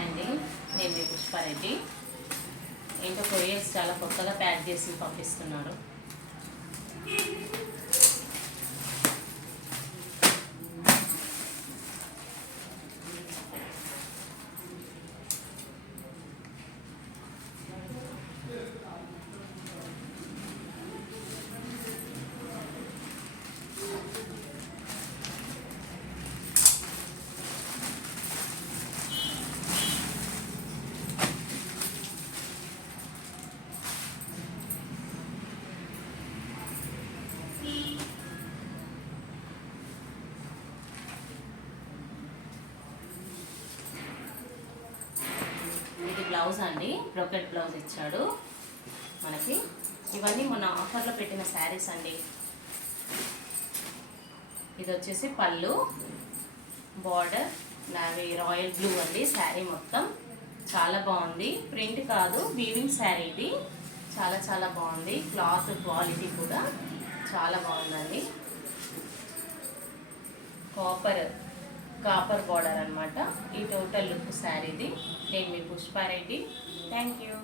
Hi అండి, నేను మీ పుష్పారెడ్డి. ఏంటో కొరియర్స్ చాలా కొత్తగా ప్యాక్ చేసి పంపిస్తున్నారు. ఇది బ్లౌజ్ అండి, బ్రోకెట్ బ్లౌజ్ ఇచ్చాడు మనకి. ఇవన్నీ మొన్న ఆఫర్లో పెట్టిన శారీస్ అండి. ఇది వచ్చేసి పళ్ళు, బార్డర్ నావి రాయల్ బ్లూ అండి. శారీ మొత్తం చాలా బాగుంది. ప్రింట్ కాదు, వీవింగ్ శారీ. ఇది చాలా చాలా బాగుంది. క్లాత్ క్వాలిటీ కూడా చాలా బాగుందండి. కాపర్ బార్డర్ అనమాట. ఈ టోటల్ లుక్ శారీది. నేను మీ పుష్పారెడ్డి. Thank you.